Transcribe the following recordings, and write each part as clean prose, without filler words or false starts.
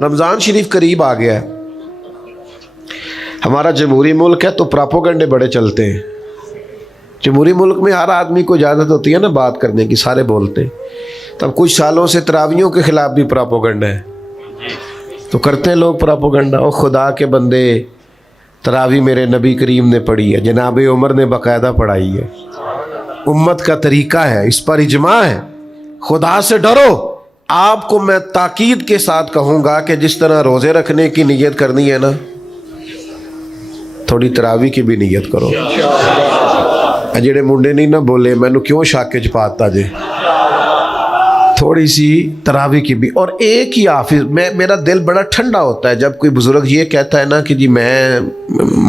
رمضان شریف قریب آ گیا ہے. ہمارا جمہوری ملک ہے تو پراپوگنڈے بڑے چلتے ہیں. جمہوری ملک میں ہر آدمی کو اجازت ہوتی ہے نا بات کرنے کی، سارے بولتے ہیں. تب کچھ سالوں سے تراویحوں کے خلاف بھی پراپوگنڈا ہے تو کرتے ہیں لوگ پراپوگنڈا. اور خدا کے بندے، تراویح میرے نبی کریم نے پڑھی ہے، جناب عمر نے باقاعدہ پڑھائی ہے، امت کا طریقہ ہے، اس پر اجماع ہے. خدا سے ڈرو. آپ کو میں تاکید کے ساتھ کہوں گا کہ جس طرح روزے رکھنے کی نیت کرنی ہے نا، تھوڑی تراویح کی بھی نیت کرو. جڑے منڈے نہیں نہ بولے مینو کیوں شاکے چ پاتا جے، تھوڑی سی تراویح کی بھی. اور ایک ہی حافظ، میرا دل بڑا ٹھنڈا ہوتا ہے جب کوئی بزرگ یہ کہتا ہے نا کہ جی میں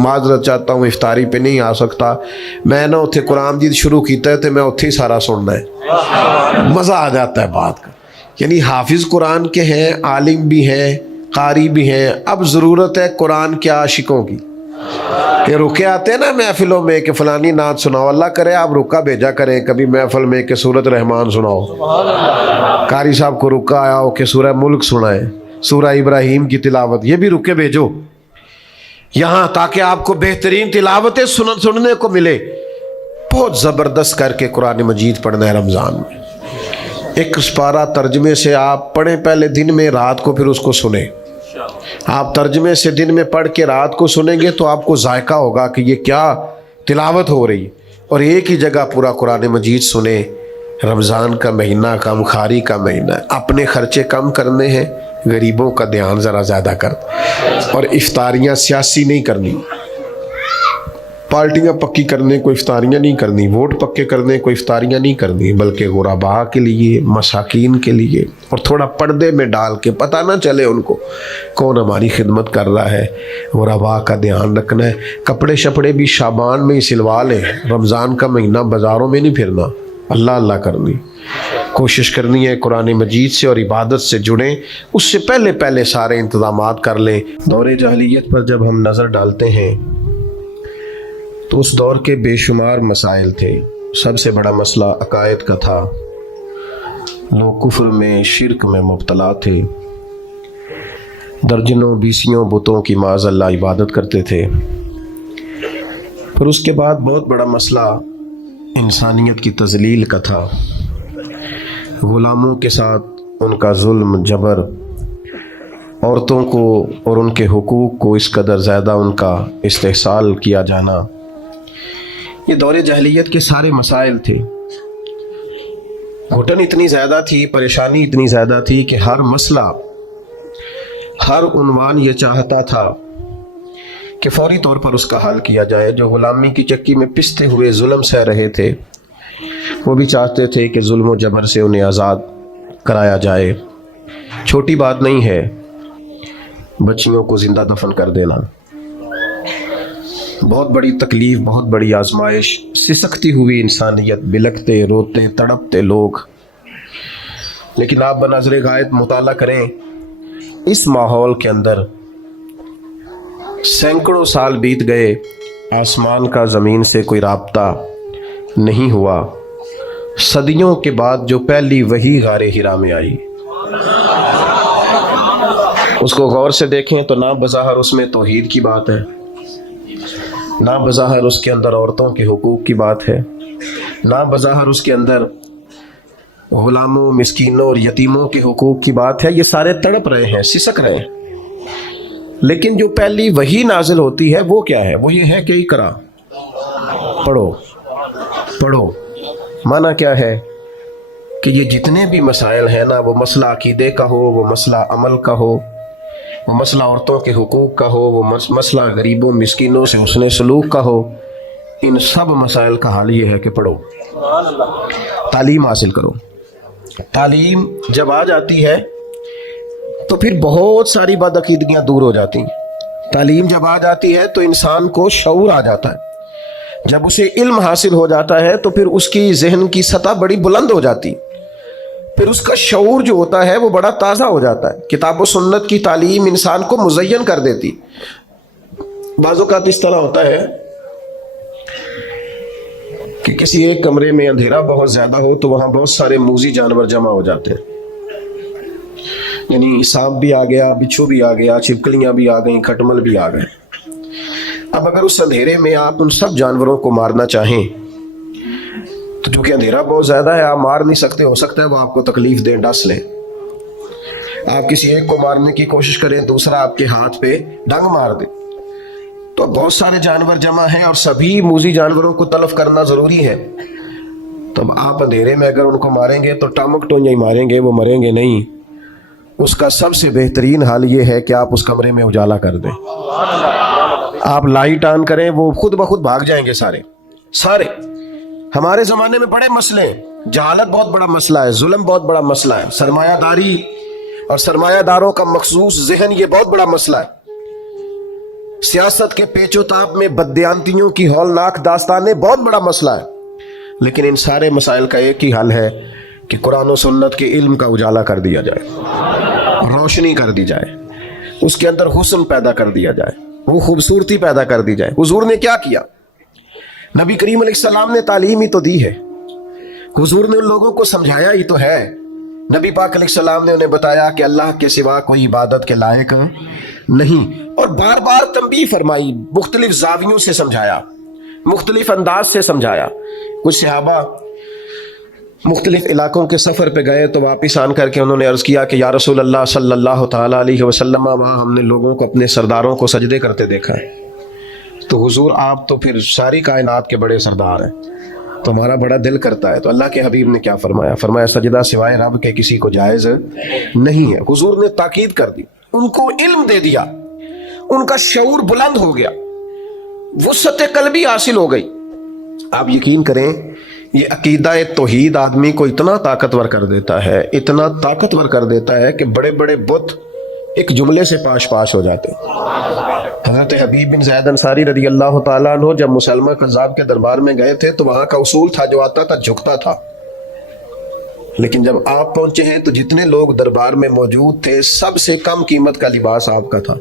معذرت چاہتا ہوں افطاری پہ نہیں آ سکتا، میں نا اتھے قرآن جی شروع کیتا ہے تو میں اتھے ہی سارا سننا ہے. مزہ آ جاتا ہے بات کا. یعنی حافظ قرآن کے ہیں، عالم بھی ہیں، قاری بھی ہیں. اب ضرورت ہے قرآن کے عاشقوں کی کہ رکے آتے ہیں نا محفلوں میں کہ فلانی نعت سناؤ. اللہ کرے آپ رکا بھیجا کریں کبھی محفل میں کہ سورۃ رحمان سناؤ. قاری صاحب کو رکا آیا ہو کہ سورہ ملک سنائیں، سورہ ابراہیم کی تلاوت، یہ بھی رکے بھیجو یہاں تاکہ آپ کو بہترین تلاوتیں سننے کو ملے. بہت زبردست کر کے قرآن مجید پڑھنا ہے رمضان میں. ایک سپارہ ترجمے سے آپ پڑھیں پہلے دن میں، رات کو پھر اس کو سنیں. آپ ترجمے سے دن میں پڑھ کے رات کو سنیں گے تو آپ کو ذائقہ ہوگا کہ یہ کیا تلاوت ہو رہی. اور ایک ہی جگہ پورا قرآن مجید سنیں. رمضان کا مہینہ کم خاری کا مہینہ ہے، اپنے خرچے کم کرنے ہیں، غریبوں کا دھیان ذرا زیادہ کر. اور افطاریاں سیاسی نہیں کرنی، پارٹیاں پکی کرنے کو افطاریاں نہیں کرنی، ووٹ پکے کرنے کو افطاریاں نہیں کرنی، بلکہ غرباء کے لیے، مساکین کے لیے. اور تھوڑا پردے میں ڈال کے پتہ نہ چلے ان کو کون ہماری خدمت کر رہا ہے. غرباء کا دھیان رکھنا ہے. کپڑے شپڑے بھی شعبان میں ہی سلوا لیں، رمضان کا مہینہ بازاروں میں نہیں پھرنا. اللہ اللہ کرنی، کوشش کرنی ہے قرآن مجید سے اور عبادت سے جڑیں. اس سے پہلے سارے انتظامات کر لیں. دور جاہلیت پر جب ہم نظر ڈالتے ہیں تو اس دور کے بے شمار مسائل تھے. سب سے بڑا مسئلہ عقائد کا تھا. لوگ کفر میں، شرک میں مبتلا تھے. درجنوں بیسیوں بتوں کی معاذ اللہ عبادت کرتے تھے. پھر اس کے بعد بہت بڑا مسئلہ انسانیت کی تذلیل کا تھا. غلاموں کے ساتھ ان کا ظلم، جبر، عورتوں کو اور ان کے حقوق کو اس قدر زیادہ ان کا استحصال کیا جانا. یہ دور جاہلیت کے سارے مسائل تھے. گھٹن اتنی زیادہ تھی، پریشانی اتنی زیادہ تھی کہ ہر مسئلہ، ہر عنوان یہ چاہتا تھا کہ فوری طور پر اس کا حل کیا جائے. جو غلامی کی چکی میں پستے ہوئے ظلم سہ رہے تھے وہ بھی چاہتے تھے کہ ظلم و جبر سے انہیں آزاد کرایا جائے. چھوٹی بات نہیں ہے بچیوں کو زندہ دفن کر دینا. بہت بڑی تکلیف، بہت بڑی آزمائش. سسکتی ہوئی انسانیت، بلکتے، روتے، تڑپتے لوگ. لیکن آپ بنظر غائب مطالعہ کریں، اس ماحول کے اندر سینکڑوں سال بیت گئے، آسمان کا زمین سے کوئی رابطہ نہیں ہوا. صدیوں کے بعد جو پہلی وحی غار ہرا میں آئی، اس کو غور سے دیکھیں تو نہ بظاہر اس میں توحید کی بات ہے، نہ بظاہر اس کے اندر عورتوں کے حقوق کی بات ہے، نہ بظاہر اس کے اندر غلاموں، مسکینوں اور یتیموں کے حقوق کی بات ہے. یہ سارے تڑپ رہے ہیں، سسک رہے ہیں. لیکن جو پہلی وحی نازل ہوتی ہے وہ کیا ہے؟ وہ یہ ہے کہ اقرا، پڑھو پڑھو. معنی کیا ہے کہ یہ جتنے بھی مسائل ہیں نا، وہ مسئلہ عقیدے کا ہو، وہ مسئلہ عمل کا ہو، وہ مسئلہ عورتوں کے حقوق کا ہو، وہ مسئلہ غریبوں مسکینوں سے حسن سلوک کا ہو، ان سب مسائل کا حل یہ ہے کہ پڑھو، تعلیم حاصل کرو. تعلیم جب آ جاتی ہے تو پھر بہت ساری بدعقیدگیاں دور ہو جاتی ہیں. تعلیم جب آ جاتی ہے تو انسان کو شعور آ جاتا ہے. جب اسے علم حاصل ہو جاتا ہے تو پھر اس کی ذہن کی سطح بڑی بلند ہو جاتی. پھر اس کا شعور جو ہوتا ہے وہ بڑا تازہ ہو جاتا ہے. کتاب و سنت کی تعلیم انسان کو مزین کر دیتی. بعض اوقات اس طرح ہوتا ہے کہ کسی ایک کمرے میں اندھیرا بہت زیادہ ہو تو وہاں بہت سارے موذی جانور جمع ہو جاتے ہیں، یعنی سانپ بھی آ گیا، بچھو بھی آ گیا، چھپکلیاں بھی آ گئیں، کھٹمل بھی آ گئے۔ اب اگر اس اندھیرے میں آپ ان سب جانوروں کو مارنا چاہیں تو چونکہ اندھیرا بہت زیادہ ہے آپ مار نہیں سکتے، ہو سکتا ہے وہ آپ کو تکلیف دیں، ڈس لیں۔ آپ کسی ایک کو مارنے کی کوشش کریں، دوسرا آپ کے ہاتھ پہ ڈنگ مار دے، تو بہت سارے جانور جمع ہیں اور سبھی موذی جانوروں کو تلف کرنا ضروری ہے۔ تو آپ اندھیرے میں اگر ان کو ماریں گے تو ٹامک ٹونجا ہی ماریں گے، وہ مریں گے نہیں۔ اس کا سب سے بہترین حل یہ ہے کہ آپ اس کمرے میں اجالا کر دیں، آپ لائٹ آن کریں، وہ خود بخود بھاگ جائیں گے سارے۔ ہمارے زمانے میں بڑے مسئلے ہیں، جہالت بہت بڑا مسئلہ ہے، ظلم بہت بڑا مسئلہ ہے، سرمایہ داری اور سرمایہ داروں کا مخصوص ذہن یہ بہت بڑا مسئلہ ہے، سیاست کے پیچ و تاب میں بددیانتیوں کی ہولناک داستانیں بہت بڑا مسئلہ ہے۔ لیکن ان سارے مسائل کا ایک ہی حل ہے کہ قرآن و سنت کے علم کا اجالا کر دیا جائے، روشنی کر دی جائے، اس کے اندر حسن پیدا کر دیا جائے، وہ خوبصورتی پیدا کر دی جائے۔ حضور نے کیا کیا؟ نبی کریم علیہ السلام نے تعلیم ہی تو دی ہے، حضور نے ان لوگوں کو سمجھایا ہی تو ہے۔ نبی پاک علیہ السلام نے انہیں بتایا کہ اللہ کے سوا کوئی عبادت کے لائق نہیں، اور بار بار تنبیہ فرمائی، مختلف زاویوں سے سمجھایا، مختلف انداز سے سمجھایا۔ کچھ صحابہ مختلف علاقوں کے سفر پہ گئے تو واپس آن کر کے انہوں نے عرض کیا کہ یا رسول اللہ صلی اللہ تعالیٰ علیہ وسلم، وہاں ہم نے لوگوں کو اپنے سرداروں کو سجدے کرتے دیکھا ہے۔ تو حضور آپ تو پھر ساری کائنات کے بڑے سردار ہیں، تو ہمارا بڑا دل کرتا ہے۔ تو اللہ کے حبیب نے کیا فرمایا؟ فرمایا سجدہ سوائے رب کے کسی کو جائز نہیں ہے۔ حضور نے تاکید کر دی، ان کو علم دے دیا، ان کا شعور بلند ہو گیا، وسعت قلبی حاصل ہو گئی۔ آپ یقین کریں یہ عقیدہ توحید آدمی کو اتنا طاقتور کر دیتا ہے، اتنا طاقتور کر دیتا ہے کہ بڑے بڑے بت ایک جملے سے پاش پاش ہو جاتے ہیں۔ حضرت حبیب بن زید انصاری رضی اللہ تعالیٰ عنہ جب مسلمہ کذاب کے دربار میں گئے تھے تو وہاں کا اصول تھا جو آتا تھا جھکتا تھا، لیکن جب آپ پہنچے ہیں تو جتنے لوگ دربار میں موجود تھے سب سے کم قیمت کا لباس آپ کا تھا،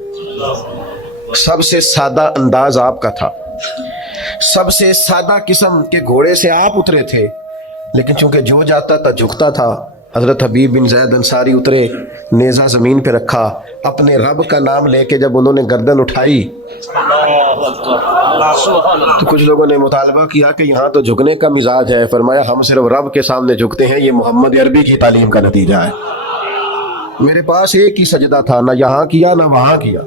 سب سے سادہ انداز آپ کا تھا، سب سے سادہ قسم کے گھوڑے سے آپ اترے تھے، لیکن چونکہ جو جاتا تھا جھکتا تھا۔ حضرت حبیب بن زید انصاری اترے، نیزہ زمین پہ رکھا، اپنے رب کا نام لے کے جب انہوں نے گردن اٹھائی تو کچھ لوگوں نے مطالبہ کیا کہ یہاں تو جھکنے کا مزاج ہے۔ فرمایا ہم صرف رب کے سامنے جھکتے ہیں، یہ محمد عربی کی تعلیم کا نتیجہ ہے۔ میرے پاس ایک ہی سجدہ تھا، نہ یہاں کیا نہ وہاں کیا،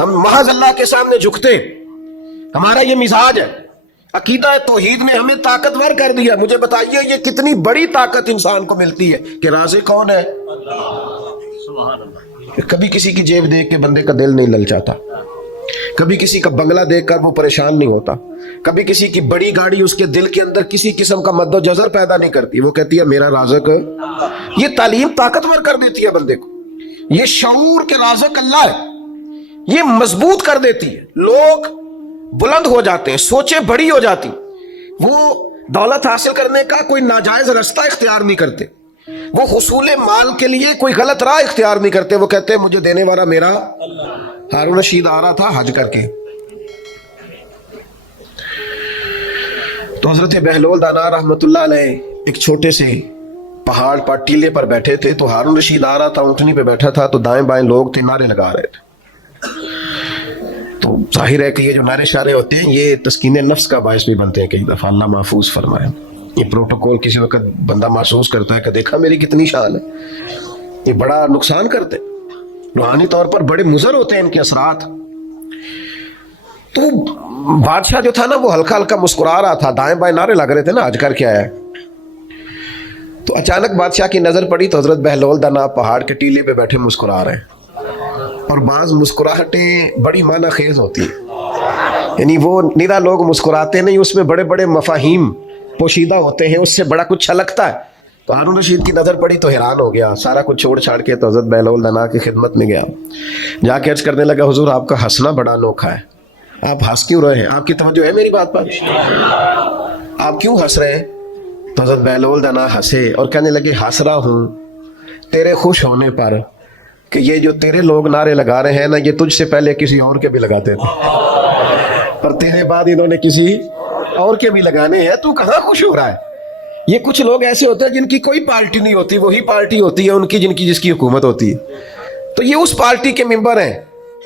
ہم محض اللہ کے سامنے جھکتے، ہمارا یہ مزاج ہے۔ عقیدہ توحید نے ہمیں طاقتور کر دیا۔ مجھے بتائیے یہ کتنی بڑی طاقت انسان کو ملتی ہے کہ رازق کون ہے؟ کبھی کسی کی جیب دیکھ کے بندے کا دل نہیں للچاتا، کبھی کسی کا بنگلہ دیکھ کر وہ پریشان نہیں ہوتا، کبھی کسی کی بڑی گاڑی اس کے دل کے اندر کسی قسم کا مد و جزر پیدا نہیں کرتی، وہ کہتی ہے میرا رازق۔ یہ تعلیم طاقتور کر دیتی ہے بندے کو، یہ شعور کے رازق اللہ ہے، یہ مضبوط کر دیتی ہے۔ لوگ بلند ہو جاتے ہیں، سوچیں بڑی ہو جاتی، وہ دولت حاصل کرنے کا کوئی ناجائز رستہ اختیار نہیں کرتے، وہ حصول مال کے لیے کوئی غلط راہ اختیار نہیں کرتے، وہ کہتے ہیں مجھے دینے والا میرا۔ ہارون رشید آ رہا تھا حج کر کے، تو حضرت بہلول دانا رحمت اللہ علیہ ایک چھوٹے سے پہاڑ پر ٹیلے پر بیٹھے تھے، تو ہارون رشید آ رہا تھا، اونٹنی پہ بیٹھا تھا، تو دائیں بائیں لوگ تھے نعرے لگا رہے تھے۔ تو ظاہر ہے کہ یہ جو نعرے شعرے ہوتے ہیں یہ تسکین نفس کا باعث بھی بنتے ہیں، کئی دفعہ اللہ محفوظ فرمائے۔ یہ پروٹوکول کسی وقت بندہ محسوس کرتا ہے کہ دیکھا میری کتنی شان ہے، یہ بڑا نقصان کرتے، روحانی طور پر بڑے مضر ہوتے ہیں ان کے اثرات۔ تو بادشاہ جو تھا نا وہ ہلکا ہلکا مسکرا رہا تھا، دائیں بائیں نعرے لگ رہے تھے نا حج کر کے آیا ہے۔ تو اچانک بادشاہ کی نظر پڑی تو حضرت بہلول دانا پہاڑ کے ٹیلے پہ بیٹھے مسکرا رہے ہیں، اور بعض مسکراہٹیں بڑی معنی خیز ہوتی ہیں، یعنی وہ نیرا لوگ مسکراتے نہیں، اس میں بڑے بڑے مفاہیم پوشیدہ ہوتے ہیں، اس سے بڑا کچھ چھلکتا ہے۔ تو ہارون رشید کی نظر پڑی تو حیران ہو گیا، سارا کچھ چھوڑ چھاڑ کے تو حضرت بہلول دانا کی خدمت میں گیا، جا کے عرض کرنے لگا حضور آپ کا ہنسنا بڑا انوکھا ہے، آپ ہنس کیوں رہے ہیں؟ آپ کی توجہ ہے میری بات پر؟ آپ کیوں ہنس رہے ہیں؟ تو حضرت بہلول دانا ہنسے اور کہنے لگے ہنس رہا ہوں تیرے خوش ہونے پر کہ یہ جو تیرے لوگ نعرے لگا رہے ہیں نا، یہ تجھ سے پہلے کسی اور کے بھی لگاتے تھے، اور تیرے بعد انہوں نے کسی اور کے بھی لگانے ہیں, تو کہاں خوش ہو رہا ہے؟ یہ کچھ لوگ ایسے ہوتے ہیں جن کی کوئی پارٹی نہیں ہوتی, وہی پارٹی ہوتی ہے ان کی جس کی حکومت ہوتی ہے, تو یہ اس پارٹی کے ممبر ہیں.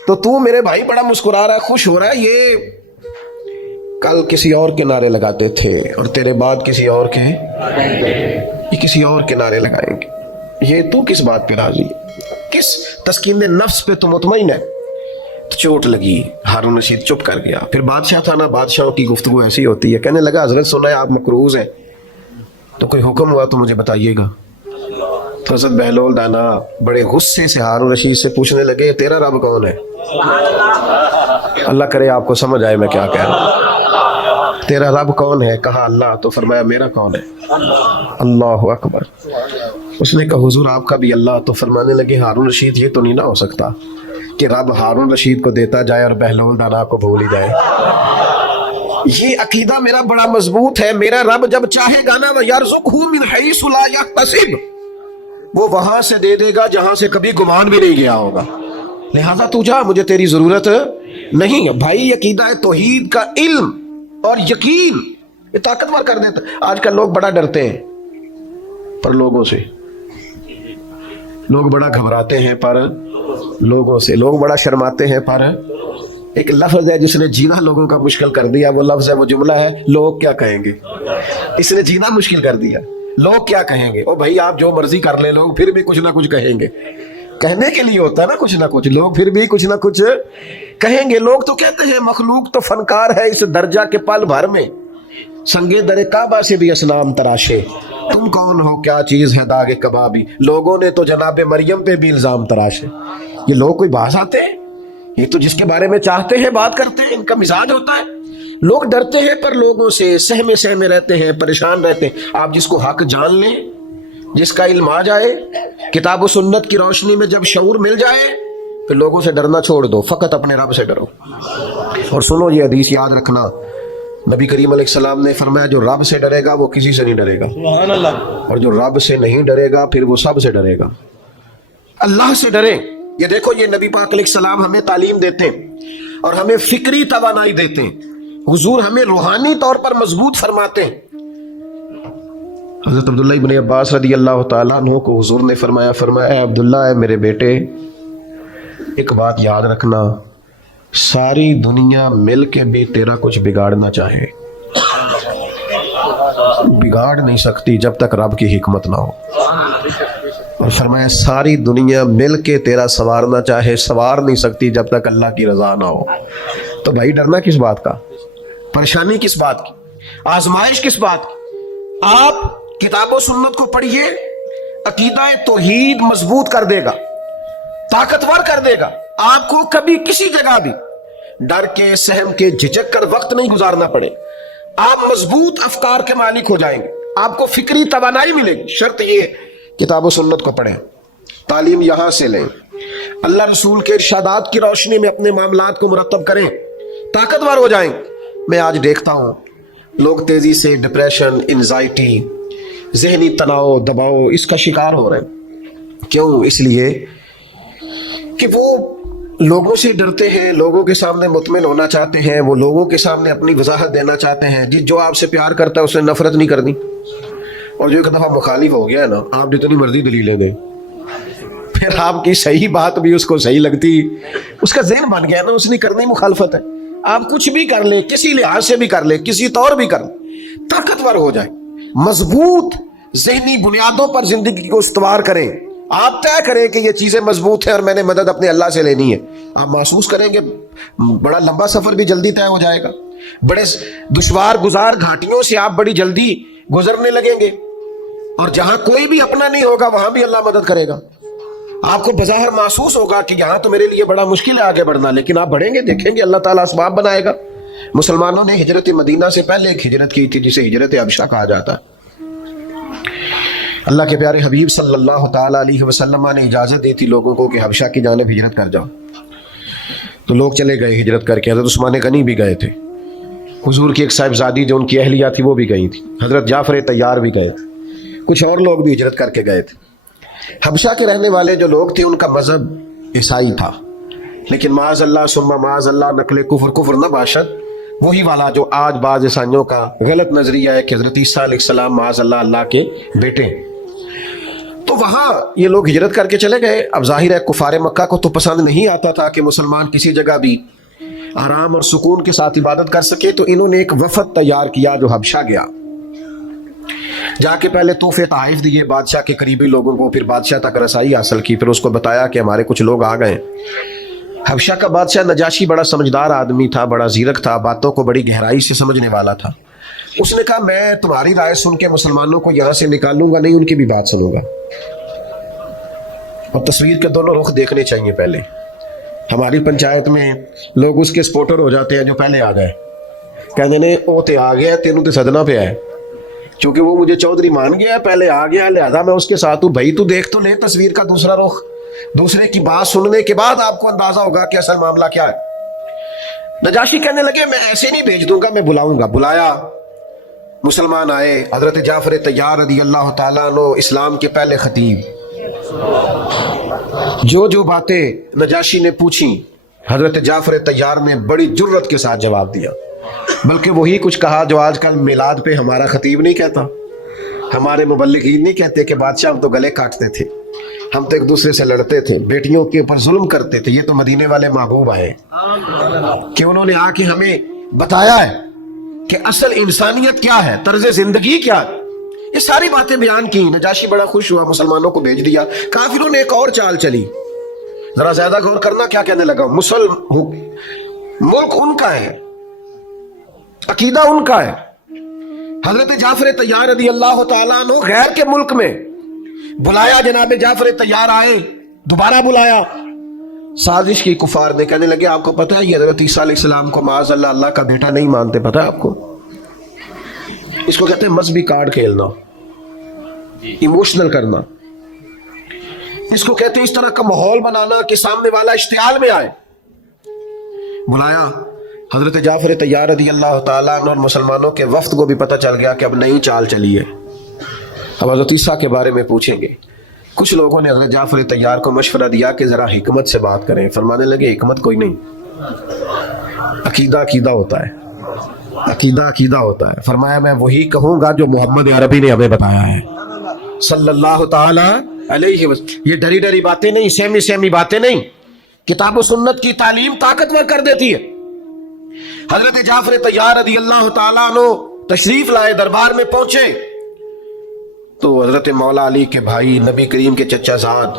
تو میرے بھائی بڑا مسکرا رہا ہے, خوش ہو رہا ہے. یہ کل کسی اور کے نعرے لگاتے تھے اور تیرے بعد کسی اور کے, یہ کسی اور کے نعرے لگائیں گے. یہ تو کس بات پہ راضی ہے؟ کس تسکین نفس پہ تو مطمئن ہے؟ تو چوٹ لگی, ہارون رشید چپ کر گیا. پھر بادشاہ تھا نا, بادشاہوں کی گفتگو ایسی ہوتی ہے. کہنے لگا حضرت سنا ہے آپ مقروض ہیں, تو کوئی حکم ہوا تو مجھے بتائیے گا. تو حضرت بہلول دانا بڑے غصے سے ہارون رشید سے پوچھنے لگے تیرا رب کون ہے؟ اللہ کرے آپ کو سمجھ آئے میں کیا کہہ رہا ہوں. تیرا رب کون ہے؟ کہا اللہ. تو فرمایا میرا کون ہے؟ اللہ اکبر. اس نے کہا حضور آپ کا بھی اللہ. تو فرمانے لگے ہارون رشید یہ تو نہیں نہ ہو سکتا کہ رب ہارون رشید کو دیتا جائے اور بہلول دانا کو بھول ہی جائے. یہ عقیدہ میرا بڑا مضبوط ہے. میرا رب جب چاہے گا نا وَيَرْزُقْهُ مِنْ حَيْثُ لَا يَحْتَسِبُ, وہ وہاں سے دے دے گا جہاں سے کبھی گمان بھی نہیں گیا ہوگا. لہذا تو جا, مجھے تیری ضرورت نہیں. بھائی عقیدہ توحید کا علم اور یقین یہ طاقتور کر دیتا. آج کل لوگ بڑا ڈرتے ہیں پر لوگوں سے, لوگ بڑا گھبراتے ہیں پر لوگوں سے, لوگ بڑا شرماتے ہیں پر ایک لفظ ہے جس نے جینا لوگوں کا مشکل کر دیا. وہ لفظ ہے, وہ جملہ ہے, لوگ کیا کہیں گے. اس نے جینا مشکل کر دیا. لوگ کیا کہیں گے. او بھائی آپ جو مرضی کر لیں, لوگ پھر بھی کچھ نہ کچھ کہیں گے. کہنے کے لیے ہوتا ہے نا کچھ نہ کچھ, لوگ پھر بھی کچھ نہ کچھ کہیں گے. لوگ تو کہتے ہیں مخلوق تو فنکار ہے اس درجہ کے پل بھر میں, سنگے در کعبہ سے بھی اسنام تراشے. تم کون ہو, کیا چیز ہے داغ کبابی. لوگوں نے تو جناب مریم پہ بھی الزام تراشے. یہ لوگ کوئی باز آتے ہیں؟ یہ تو جس کے بارے میں چاہتے ہیں بات کرتے ہیں. ان کا مزاج ہوتا ہے. لوگ ڈرتے ہیں پر لوگوں سے سہمے رہتے ہیں, پریشان رہتے ہیں. آپ جس کو حق جان لیں, جس کا علم آ جائے, کتاب و سنت کی روشنی میں جب شعور مل جائے, پھر لوگوں سے ڈرنا چھوڑ دو, فقط اپنے رب سے ڈرو. اور سنو یہ حدیث یاد رکھنا, نبی کریم علیہ السلام نے فرمایا جو رب سے ڈرے گا وہ کسی سے نہیں ڈرے گا, اور جو رب سے نہیں ڈرے گا پھر وہ سب سے ڈرے گا. اللہ سے ڈرے. یہ دیکھو یہ نبی پاک علیہ السلام ہمیں تعلیم دیتے ہیں اور ہمیں فکری توانائی دیتے ہیں. حضور ہمیں روحانی طور پر مضبوط فرماتے ہیں. حضرت عبداللہ ابن عباس رضی اللہ تعالیٰ عنہ کو حضور نے فرمایا اے عبداللہ, اے میرے بیٹے, ایک بات یاد رکھنا, ساری دنیا مل کے بھی تیرا کچھ بگاڑنا چاہے, بگاڑ نہیں سکتی جب تک رب کی حکمت نہ ہو. اور فرمایا ساری دنیا مل کے تیرا سنوارنا چاہے, سنوار نہیں سکتی جب تک اللہ کی رضا نہ ہو. تو بھائی ڈرنا کس بات کا, پریشانی کس بات کی, آزمائش کس بات کی. آپ کتاب و سنت کو پڑھیے, عقیدہ توحید مضبوط کر دے گا, طاقتور کر دے گا. آپ کو کبھی کسی جگہ بھی ڈر کے, سہم کے, جھجک کر وقت نہیں گزارنا پڑے. آپ مضبوط افکار کے مالک ہو جائیں گے. آپ کو فکری توانائی ملے گی. شرط یہ کتاب و سنت کو پڑھیں, تعلیم یہاں سے لیں, اللہ رسول کے ارشادات کی روشنی میں اپنے معاملات کو مرتب کریں, طاقتور ہو جائیں. میں آج دیکھتا ہوں لوگ تیزی سے ڈپریشن, انزائٹی, ذہنی تناؤ, دباؤ اس کا شکار ہو رہے ہیں. کیوں؟ اس لیے کہ وہ لوگوں سے ڈرتے ہیں, لوگوں کے سامنے مطمئن ہونا چاہتے ہیں, وہ لوگوں کے سامنے اپنی وضاحت دینا چاہتے ہیں. جو آپ سے پیار کرتا ہے اسے نفرت نہیں کرنی, اور جو ایک دفعہ مخالف ہو گیا ہے نا, آپ جتنی مرضی دلیلیں دیں, پھر آپ کی صحیح بات بھی اس کو صحیح لگتی, اس کا ذہن بن گیا نا, اس نے کرنی مخالفت ہے. آپ کچھ بھی کر لیں, کسی لحاظ سے بھی کر لیں, کسی طور بھی کر لیں, طاقتور ہو جائیں, مضبوط ذہنی بنیادوں پر زندگی کو استوار کریں. آپ طے کریں کہ یہ چیزیں مضبوط ہیں اور میں نے مدد اپنے اللہ سے لینی ہے. آپ محسوس کریں گے بڑا لمبا سفر بھی جلدی طے ہو جائے گا. بڑے دشوار گزار گھاٹیوں سے آپ بڑی جلدی گزرنے لگیں گے, اور جہاں کوئی بھی اپنا نہیں ہوگا وہاں بھی اللہ مدد کرے گا. آپ کو بظاہر محسوس ہوگا کہ یہاں تو میرے لیے بڑا مشکل ہے آگے بڑھنا, لیکن آپ بڑھیں گے, دیکھیں گے اللہ تعالیٰ اسباب بنائے گا. مسلمانوں نے ہجرت مدینہ سے پہلے ایک ہجرت کی تھی جسے ہجرت حبشہ کہا جاتا ہے. اللہ کے پیارے حبیب صلی اللہ تعالیٰ علیہ وسلم نے اجازت دی تھی لوگوں کو کہ حبشہ کی جانب ہجرت کر جاؤ. تو لوگ چلے گئے ہجرت کر کے. حضرت عثمان غنی بھی گئے تھے, حضور کی ایک صاحبزادی جو ان کی اہلیہ تھی وہ بھی گئی تھی, حضرت جعفر طیار بھی گئے تھے, کچھ اور لوگ بھی ہجرت کر کے گئے تھے. حبشہ کے رہنے والے جو لوگ تھے ان کا مذہب عیسائی تھا, لیکن معاذ اللہ ثم معاذ اللہ نقل کفر نہ باشد وہی والا جو آج بعض عیسائیوں کا غلط نظریہ ہے کہ حضرت عیسیٰ علیہ السلام معاذ اللہ اللہ کے بیٹے. تو وہاں یہ لوگ ہجرت کر کے چلے گئے. اب ظاہر ہے کفار مکہ کو تو پسند نہیں آتا تھا کہ مسلمان کسی جگہ بھی آرام اور سکون کے ساتھ عبادت کر سکے, تو انہوں نے ایک وفد تیار کیا جو حبشہ گیا. جا کے پہلے تحفے تحائف دیے بادشاہ کے قریبی لوگوں کو, پھر بادشاہ تک رسائی حاصل کی, پھر اس کو بتایا کہ ہمارے کچھ لوگ آ گئے. حبشہ کا بادشاہ نجاشی بڑا سمجھدار آدمی تھا, بڑا زیرک تھا, باتوں کو بڑی گہرائی سے سمجھنے والا تھا. اس نے کہا میں تمہاری رائے سن کے مسلمانوں کو یہاں سے نکالوں گا نہیں, ان کی بھی بات سنوں گا. اور تصویر کے دونوں رخ دیکھنے چاہیے. پہلے ہماری پنچایت میں لوگ اس کے سپورٹر ہو جاتے ہیں جو پہلے آ گئے, کہتے ہیں او تے آ گیا تینوں تے سدنا پہ ہے, چونکہ وہ مجھے چودھری مان گیا ہے, پہلے آ گیا, لہذا میں اس کے ساتھ ہوں. بھائی تو دیکھ تو لے تصویر کا دوسرا رخ, دوسرے کی بات سننے کے بعد آپ کو اندازہ ہوگا کہ اصل معاملہ کیا ہے. نجاشی کہنے لگے میں ایسے نہیں بھیج دوں گا, میں بلاؤں گا. بلایا, مسلمان آئے. حضرت جعفر طیار رضی اللہ تعالیٰ عنہ اسلام کے پہلے خطیب, جو باتیں نجاشی نے پوچھی حضرت جعفر طیار نے بڑی جرت کے ساتھ جواب دیا, بلکہ وہی کچھ کہا جو آج کل میلاد پہ ہمارا خطیب نہیں کہتا, ہمارے مبلغین نہیں کہتے کہ بادشاہ ہم تو گلے کاٹتے تھے, ہم تو ایک دوسرے سے لڑتے تھے, بیٹیوں کے اوپر ظلم کرتے تھے. یہ تو مدینے والے محبوب آئے کہ انہوں نے آ کے ہمیں بتایا ہے کہ اصل انسانیت کیا ہے, طرز زندگی کیا ہے. یہ ساری باتیں بیان کی. نجاشی بڑا خوش ہوا, مسلمانوں کو بھیج دیا. کافروں نے ایک اور چال چلی, ذرا زیادہ غور کرنا کیا کہنے لگا. ملک ان کا ہے, عقیدہ ان کا ہے. حضرت جعفر طیار رضی اللہ تعالیٰ عنہ غیر کے ملک میں بلایا, جناب جعفر طیار آئے, دوبارہ بلایا. سازش کی کفار نے, کہنے لگے آپ کو پتہ ہے یہ حضرت عیسیٰ علیہ السلام کو معاذ اللہ اللہ کا بیٹا نہیں مانتے, پتہ ہے آپ کو. اس کو کہتے ہیں مذہبی کارڈ کھیلنا, ایموشنل کرنا. اس کو کہتے ہیں اس طرح کا ماحول بنانا کہ سامنے والا اشتعال میں آئے. بلایا حضرت جعفر طیار رضی اللہ تعالیٰ عنہ اور مسلمانوں کے وفد کو بھی پتہ چل گیا کہ اب نئی چال چلی ہے, اب حضرت عیسیٰ کے بارے میں پوچھیں گے. کچھ لوگوں نے حضرت جعفر طیار کو مشورہ دیا کہ ذرا حکمت سے بات کریں. فرمانے لگے حکمت کوئی نہیں, عقیدہ عقیدہ ہوتا ہے, عقیدہ عقیدہ ہوتا ہے. فرمایا میں وہی کہوں گا جو محمد عربی نے ہمیں بتایا ہے صلی اللہ تعالی علیہ وسلم. یہ ڈری ڈری باتیں نہیں, سہمی باتیں نہیں. کتاب و سنت کی تعلیم طاقتور کر دیتی ہے. حضرت جعفر طیار رضی اللہ تعالیٰ عنہ تشریف لائے, دربار میں پہنچے تو حضرت مولا علی کے بھائی, نبی کریم کے چچا زاد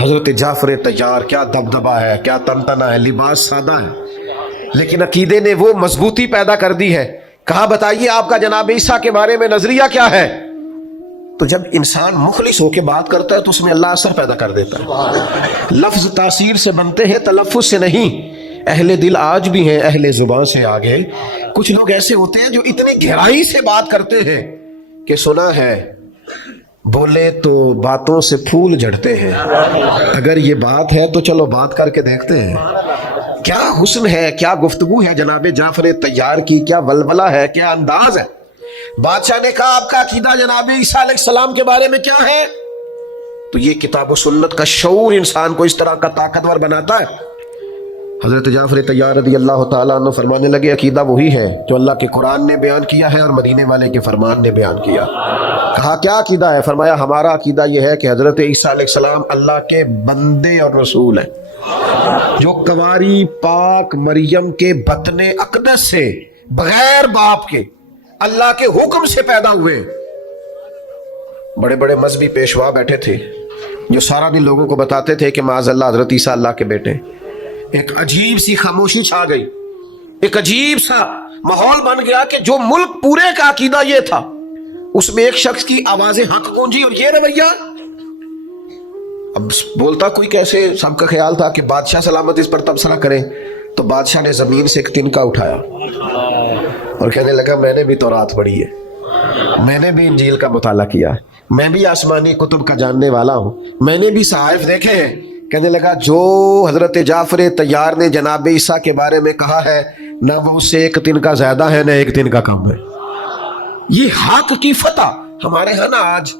حضرت جعفر طیار, کیا دبدبہ ہے, کیا تنتنا ہے, لباس سادہ ہے لیکن عقیدے نے وہ مضبوطی پیدا کر دی ہے. کہا بتائیے آپ کا جناب عیسیٰ کے بارے میں نظریہ کیا ہے. تو جب انسان مخلص ہو کے بات کرتا ہے تو اس میں اللہ اثر پیدا کر دیتا ہے. لفظ تاثیر سے بنتے ہیں, تلفظ سے نہیں. اہل دل آج بھی ہیں, اہل زبان سے آگے. کچھ لوگ ایسے ہوتے ہیں جو اتنی گہرائی سے بات کرتے ہیں کہ سنا ہے بولے تو باتوں سے پھول جھڑتے ہیں. اگر یہ بات ہے تو چلو بات کر کے دیکھتے ہیں. کیا حسن ہے, کیا گفتگو ہے جناب جعفر طیار کی, کیا ولولہ ہے, کیا انداز ہے. بادشاہ نے کہا آپ کا عقیدہ جناب عیسیٰ علیہ السلام کے بارے میں کیا ہے. تو یہ کتاب و سنت کا شعور انسان کو اس طرح کا طاقتور بناتا ہے. حضرت جعفر طیار رضی اللہ تعالیٰ عنہ فرمانے لگے عقیدہ وہی ہے جو اللہ کے قرآن نے بیان کیا ہے اور مدینے والے کے فرمان نے بیان کیا. کہا کیا عقیدہ ہے. فرمایا ہمارا عقیدہ یہ ہے کہ حضرت عیسیٰ علیہ السلام اللہ کے بندے اور رسول ہیں, جو کنواری پاک مریم کے بطن اقدس سے بغیر باپ کے اللہ کے حکم سے پیدا ہوئے. بڑے بڑے مذہبی پیشوا بیٹھے تھے جو سارا دن لوگوں کو بتاتے تھے کہ معاذ اللہ حضرت عیسیٰ اللہ کے بیٹے. ایک عجیب سی خاموشی چھا گئی, ایک عجیب سا ماحول بن گیا کہ جو ملک پورے کا عقیدہ یہ تھا, اس میں ایک شخص کی آواز حق گونجی اور یہ رویہ. اب بولتا کوئی کیسے, سب کا خیال تھا کہ بادشاہ سلامت اس پر تبصرہ کرے. تو بادشاہ نے زمین سے ایک تنکا اٹھایا اور کہنے لگا میں نے بھی تورات پڑھی ہے, میں نے بھی انجیل کا مطالعہ کیا ہے, میں بھی آسمانی کتب کا جاننے والا ہوں, میں نے بھی صحائف دیکھے ہیں. کہنے لگا جو حضرت جعفر طیار نے جناب عیسیٰ کے بارے میں کہا ہے نہ وہ اس سے ایک دن کا زیادہ ہے نہ ایک دن کا کم ہے. یہ حق کی فتح ہمارے ہاں نا آج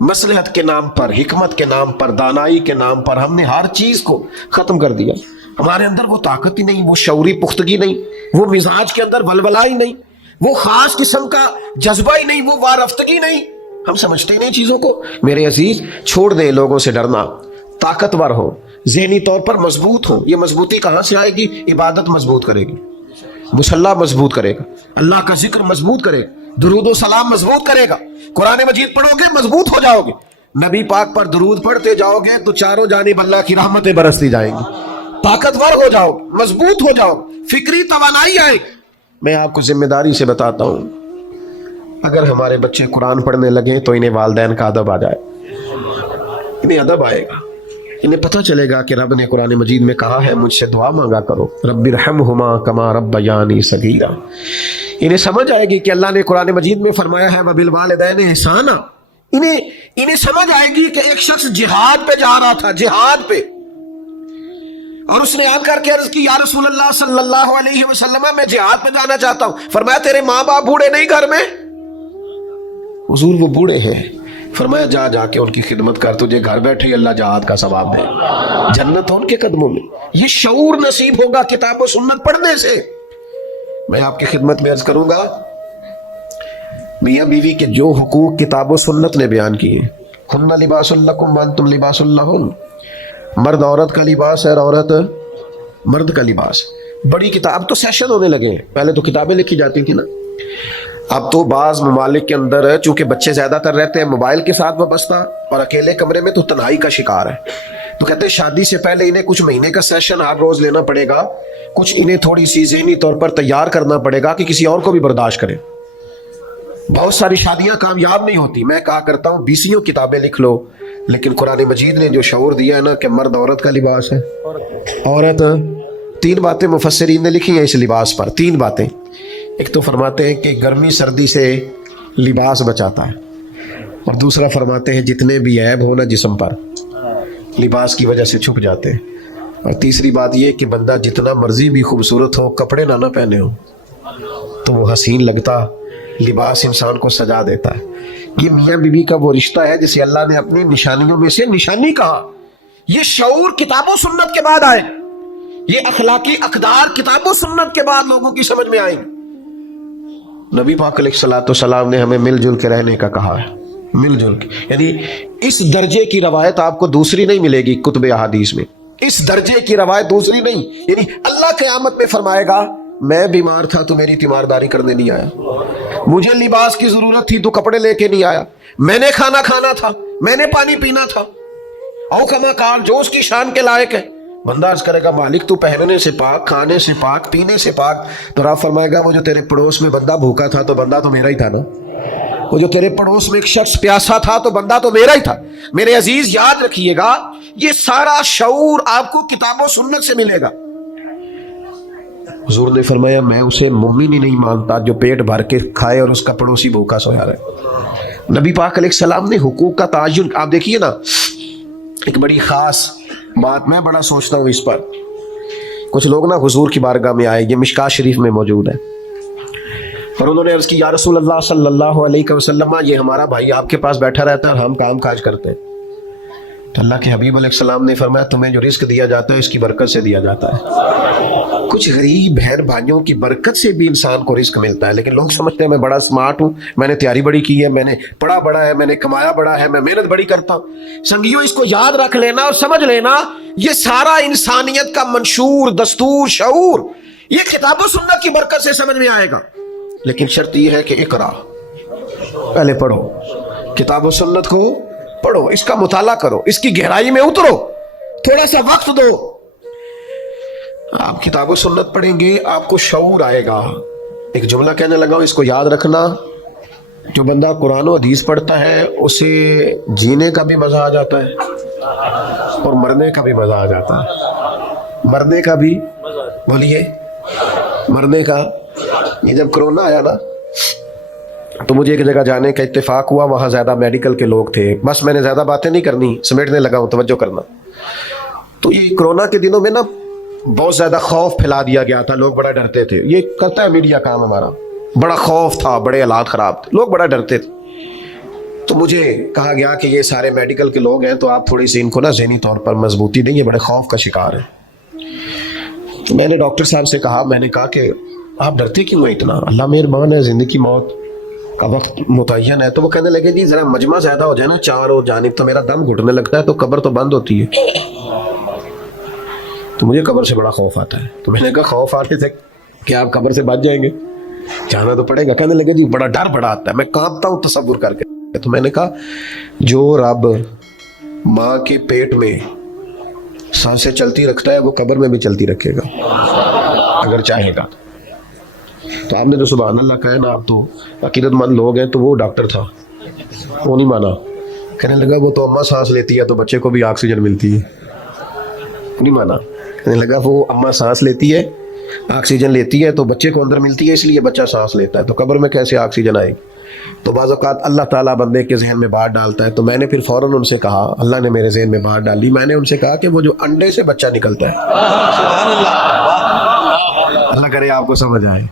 مصلحت کے نام پر, حکمت کے نام پر, دانائی کے نام پر ہم نے ہر چیز کو ختم کر دیا. ہمارے اندر وہ طاقت ہی نہیں، وہ شعوری پختگی نہیں، وہ مزاج کے اندر ولولہ ہی نہیں، وہ خاص قسم کا جذبہ ہی نہیں، وہ وارفتگی نہیں. ہم سمجھتے نہیں چیزوں کو. میرے عزیز چھوڑ دیں لوگوں سے ڈرنا، طاقتور ہو، ذہنی طور پر مضبوط ہو. یہ مضبوطی کہاں سے آئے گی؟ عبادت مضبوط کرے گی، مصلی مضبوط کرے گا، اللہ کا ذکر مضبوط کرے گا، درود و سلام مضبوط کرے گا. قرآن مجید پڑھو گے مضبوط ہو جاؤ گے. نبی پاک پر درود پڑھتے جاؤ گے تو چاروں جانب اللہ کی رحمتیں برستی جائیں گی. طاقتور ہو جاؤ، مضبوط ہو جاؤ، فکری توانائی آئے. میں آپ کو ذمہ داری سے بتاتا ہوں، اگر ہمارے بچے قرآن پڑھنے لگیں تو انہیں والدین کا ادب آ جائے، انہیں ادب آئے گا، انہیں پتہ چلے گا کہ رب نے قرآن مجید میں کہا ہے مجھ سے دعا مانگا کرو، رب ارحمہما کما ربیانی صغیرا. انہیں سمجھ آئے گی کہ اللہ نے قرآن مجید میں فرمایا ہے وبالوالدین احسانا. انہیں سمجھ آئے گی کہ ایک شخص جہاد پہ جا رہا تھا، جہاد پہ، اور اس نے آ کر کے عرض کی یا رسول اللہ صلی اللہ علیہ وسلم میں جہاد پہ جانا چاہتا ہوں. فرمایا تیرے ماں باپ بوڑھے نہیں گھر میں؟ حضور وہ بوڑھے ہیں. فرمایا جا جا کے ان کی خدمت کر، تجھے گھر بیٹھے ہی اللہ جہاد کا ثواب دے، جنت ان کے قدموں میں. یہ شعور نصیب ہوگا کتاب و سنت پڑھنے سے. میں آپ کی خدمت میں عرض کروں گا، میاں بیوی کے جو حقوق کتاب و سنت نے بیان کیے، ہن لباس لکم وانتم لباس لہن، مرد عورت کا لباس ہے اور عورت مرد کا لباس. بڑی کتاب تو سیشن ہونے لگے ہیں، پہلے تو کتابیں لکھی جاتی تھی نا. اب تو بعض ممالک کے اندر چونکہ بچے زیادہ تر رہتے ہیں موبائل کے ساتھ وابستہ اور اکیلے کمرے میں، تو تنہائی کا شکار ہے. تو کہتے ہیں شادی سے پہلے انہیں کچھ مہینے کا سیشن ہر روز لینا پڑے گا، کچھ انہیں تھوڑی سی ذہنی طور پر تیار کرنا پڑے گا کہ کسی اور کو بھی برداشت کریں. بہت ساری شادیاں کامیاب نہیں ہوتی. میں کہا کرتا ہوں 20 کتابیں لکھ لو، لیکن قرآن مجید نے جو شعور دیا ہے نا کہ مرد عورت کا لباس ہے، عورت، 3 باتیں مفسرین نے لکھی ہیں اس لباس پر. 3 باتیں. ایک تو فرماتے ہیں کہ گرمی سردی سے لباس بچاتا ہے، اور دوسرا فرماتے ہیں جتنے بھی عیب ہو نا جسم پر لباس کی وجہ سے چھپ جاتے ہیں، اور تیسری بات یہ کہ بندہ جتنا مرضی بھی خوبصورت ہو کپڑے نہ پہنے ہو تو وہ حسین لگتا. لباس انسان کو سجا دیتا ہے. یہ میاں بیوی کا وہ رشتہ ہے جسے اللہ نے اپنی نشانیوں میں سے نشانی کہا. یہ شعور کتاب و سنت کے بعد آئے، یہ اخلاقی اقدار کتاب و سنت کے بعد لوگوں کی سمجھ میں آئیں. نبی پاک علیہ الصلوۃ والسلام نے ہمیں مل جل کے رہنے کا کہا ہے. مل جل کے، یعنی اس درجے کی روایت آپ کو دوسری نہیں ملے گی کتب احادیث میں. اس درجے کی روایت دوسری نہیں. یعنی اللہ قیامت میں فرمائے گا میں بیمار تھا تو میری تیمارداری کرنے نہیں آیا، مجھے لباس کی ضرورت تھی تو کپڑے لے کے نہیں آیا، میں نے کھانا کھانا تھا، میں نے پانی پینا تھا، او کما کال جو اس کی شان کے لائق ہے. بندہ عرض کرے گا مالک تو پہننے سے پاک، کھانے سے پاک، پینے سے پاک. تو رب فرمائے گا وہ جو تیرے پڑوس میں بندہ بھوکا تھا تو بندہ تو میرا ہی تھا نا، وہ جو تیرے پڑوس میں ایک شخص پیاسا تھا تو بندہ تو میرا ہی تھا. میرے عزیز یاد رکھیے گا یہ سارا شعور آپ کو کتاب و سنت سے ملے گا. حضور نے فرمایا میں اسے مومن ہی نہیں مانتا جو پیٹ بھر کے کھائے اور اس کا پڑوسی بھوکا سویا رہے. نبی پاک علیہ السلام نے حقوق کا تعین، آپ دیکھیے نا، ایک بڑی خاص بات میں بڑا سوچتا ہوں اس پر. کچھ لوگ نا حضور کی بارگاہ میں آئے، یہ مشکات شریف میں موجود ہے، اور انہوں نے عرض کی یا رسول اللہ صلی اللہ علیہ وسلم یہ ہمارا بھائی آپ کے پاس بیٹھا رہتا ہے اور ہم کام کاج کرتے ہیں. تو اللہ کے حبیب علیہ السلام نے فرمایا تمہیں جو رزق دیا جاتا ہے اس کی برکت سے دیا جاتا ہے. کچھ غریب بہن بھائیوں کی برکت سے بھی انسان کو رزق ملتا ہے. لیکن لوگ سمجھتے ہیں میں بڑا سمارٹ ہوں، میں نے تیاری بڑی کی ہے، میں نے پڑھا بڑا ہے، میں نے کمایا بڑا ہے، میں محنت بڑی کرتا ہوں. سنگیوں اس کو یاد رکھ لینا اور سمجھ لینا یہ سارا انسانیت کا منشور، دستور، شعور یہ کتاب و سنت کی برکت سے سمجھ میں آئے گا. لیکن شرط یہ ہے کہ اقرا، پہلے پڑھو، کتاب و سنت کو پڑھو، اس کا مطالعہ کرو، اس کی گہرائی میں اترو، تھوڑا سا وقت دو. آپ کتاب و سنت پڑھیں گے آپ کو شعور آئے گا. ایک جملہ کہنے لگا ہوں، اس کو یاد رکھنا، جو بندہ قرآن و حدیث پڑھتا ہے اسے جینے کا بھی مزہ آ جاتا ہے اور مرنے کا بھی مزہ آ جاتا ہے. مرنے کا بھی، بولیے، مرنے کا. یہ جب کرونا آیا نا تو مجھے ایک جگہ جانے کا اتفاق ہوا، وہاں زیادہ میڈیکل کے لوگ تھے. بس میں نے زیادہ باتیں نہیں کرنی، سمیٹنے لگا ہوں، توجہ کرنا. تو یہ کرونا کے دنوں میں نا بہت زیادہ خوف پھیلا دیا گیا تھا، لوگ بڑا ڈرتے تھے. یہ کرتا ہے میڈیا کام ہمارا. بڑا خوف تھا، بڑے حالات خراب تھے، لوگ بڑا ڈرتے تھے. تو مجھے کہا گیا کہ یہ سارے میڈیکل کے لوگ ہیں تو آپ تھوڑی سی ان کو نا ذہنی طور پر مضبوطی دیں، یہ بڑے خوف کا شکار ہے. تو میں نے ڈاکٹر صاحب سے کہا، میں نے کہا کہ آپ ڈرتے کیوں ہیں اتنا؟ اللہ مہربان ہے، زندگی موت کا وقت متعین ہے۔ تو وہ کہنے لگے جی ذرا مجمع زیادہ ہو جائے نا چاروں جانب تو میرا دم گھٹنے لگتا ہے، تو قبر تو بند ہوتی ہے، تو مجھے قبر سے بڑا خوف آتا ہے۔ تو میں نے کہا خوف آنے سے کہ آپ قبر سے بچ جائیں گے، جانا تو پڑے گا۔ کہنے لگے جی بڑا ڈر بڑا آتا ہے، میں کانپتا ہوں تصور کر کے۔ تو میں نے کہا جو رب ماں کے پیٹ میں سانسیں چلتی رکھتا ہے وہ قبر میں بھی چلتی رکھے گا اگر چاہے گا۔ تو آپ نے تو سبحان اللہ کہا نا، آپ تو عقیدت مند لوگ ہیں۔ تو وہ ڈاکٹر تھا، وہ نہیں مانا، کہنے لگا وہ تو اماں سانس لیتی ہے تو بچے کو بھی آکسیجن ملتی ہے، نہیں مانا۔ کہنے لگا وہ اماں سانس لیتی ہے، آکسیجن لیتی ہے تو بچے کو اندر ملتی ہے، اس لیے بچہ سانس لیتا ہے، تو قبر میں کیسے آکسیجن آئے گی؟ تو بعض اوقات اللہ تعالیٰ بندے کے ذہن میں بات ڈالتا ہے۔ تو میں نے پھر فوراً ان سے کہا، اللہ نے میرے ذہن میں بات ڈالی، میں نے ان سے کہا کہ وہ جو انڈے سے بچہ نکلتا ہے، اللہ کرے آپ کو سمجھ آئے،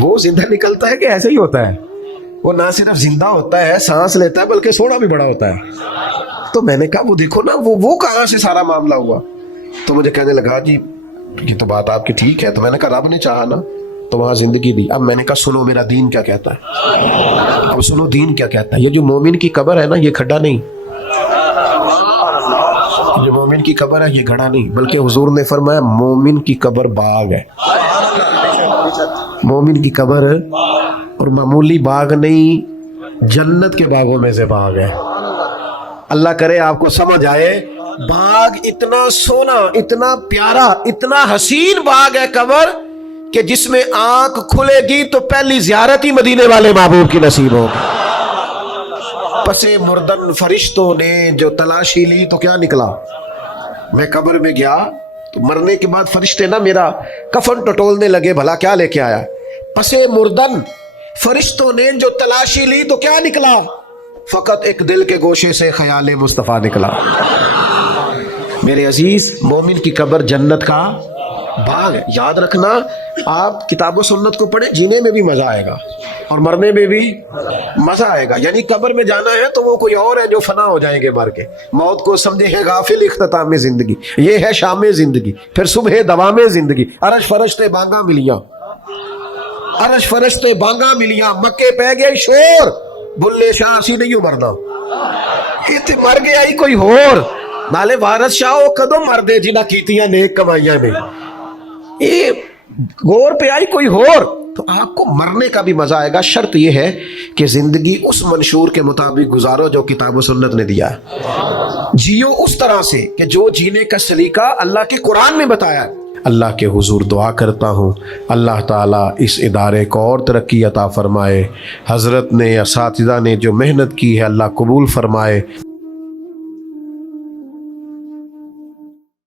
وہ زندہ نکلتا ہے کہ ایسے ہی ہوتا ہے؟ وہ نہ صرف زندہ ہوتا ہے، سانس لیتا ہے، بلکہ سونا بھی بڑا ہوتا ہے۔ تو میں نے کہا وہ دیکھو نا وہ کہاں سے سارا معاملہ ہوا؟ تو مجھے کہنے لگا جی یہ تو بات آپ کی ٹھیک ہے۔ تو میں نے کہا رب نے چاہا نا تو وہاں زندگی دی۔ اب میں نے کہا سنو میرا دین کیا کہتا ہے، اب سنو دین کیا کہتا ہے۔ یہ جو مومن کی قبر ہے نا یہ کھڈا نہیں، جو مومن کی قبر ہے یہ گھڑا نہیں، بلکہ حضور نے فرمایا مومن کی قبر باغ ہے، مومن کی قبر اور معمولی باغ نہیں، جنت کے باغوں میں سے باغ ہے۔ اللہ کرے آپ کو سمجھ آئے، باغ اتنا سونا، اتنا پیارا، اتنا حسین باغ ہے قبر کہ جس میں آنکھ کھلے گی تو پہلی زیارت ہی مدینے والے محبوب کی نصیب ہوگی۔ پس مردن فرشتوں نے جو تلاشی لی تو کیا نکلا؟ میں قبر میں گیا تو مرنے کے بعد فرشتے نا میرا کفن ٹٹولنے لگے، بھلا کیا لے کے آیا؟ پس مردن فرشتوں نے جو تلاشی لی تو کیا نکلا؟ فقط ایک دل کے گوشے سے خیال مصطفیٰ نکلا۔ میرے عزیز، مومن کی قبر جنت کا باغ ہے۔ یاد رکھنا، آپ کتاب و سنت کو پڑھیں، جینے میں بھی مزہ آئے گا اور مرنے میں بھی مزہ آئے گا۔ یعنی قبر میں جانا ہے تو وہ کوئی اور ہے جو فنا ہو جائیں گے مر کے۔ موت کو سمجھے ہے غافل اختتام زندگی، یہ ہے شام زندگی، پھر صبح دوام زندگی۔ عرش فرشتے بانگا ملیاں، عرش فرشتے بانگا ملیاں، مکے پہ گئے شور، بلے شاہ اسی نہیں مرنا، یہ مر گیا ہی کوئی ہور، نالے وارث شاہ وہ کدو مر دے جنہ کیتیاں نیک کمائیاں میں، یہ غور پہ آئی کوئی ہور۔ تو آپ کو مرنے کا بھی مزہ آئے گا، شرط یہ ہے کہ زندگی اس منشور کے مطابق گزارو جو کتاب و سنت نے دیا ہے، جیو اس طرح سے کہ جو جینے کا سلیقہ اللہ کے قرآن میں بتایا ہے۔ اللہ کے حضور دعا کرتا ہوں اللہ تعالیٰ اس ادارے کو اور ترقی عطا فرمائے، حضرت نے، اساتذہ نے جو محنت کی ہے اللہ قبول فرمائے۔